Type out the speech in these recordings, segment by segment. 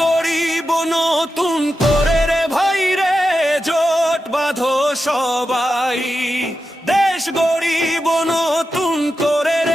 গরিব নতুন করে রে ভাই রে জোট বাঁধো সবাই। দেশ গরিব নতুন করে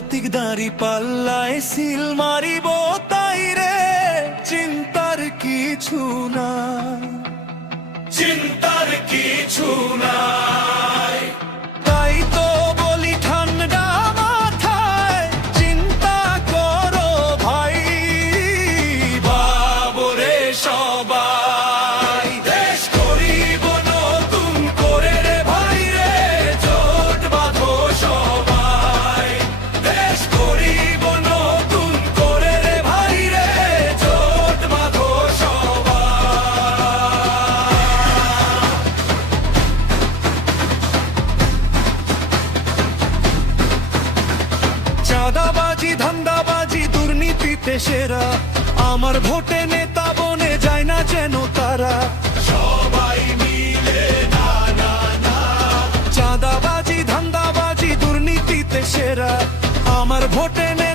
প্রতীক দাঁড়ি পাল্লায় সিল মারিব তাই রে চিন্তার কিছু না চিন্তার চাঁদাবাজি, ধান্দাবাজি, দুর্নীতিতে সেরা। আমার ভোটে নেতা বনে যায় না যেন তারা। সবাই মিলে চাঁদাবাজি, ধান্দাবাজি, দুর্নীতিতে সেরা। আমার ভোটে নেতা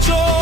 멈춰줘.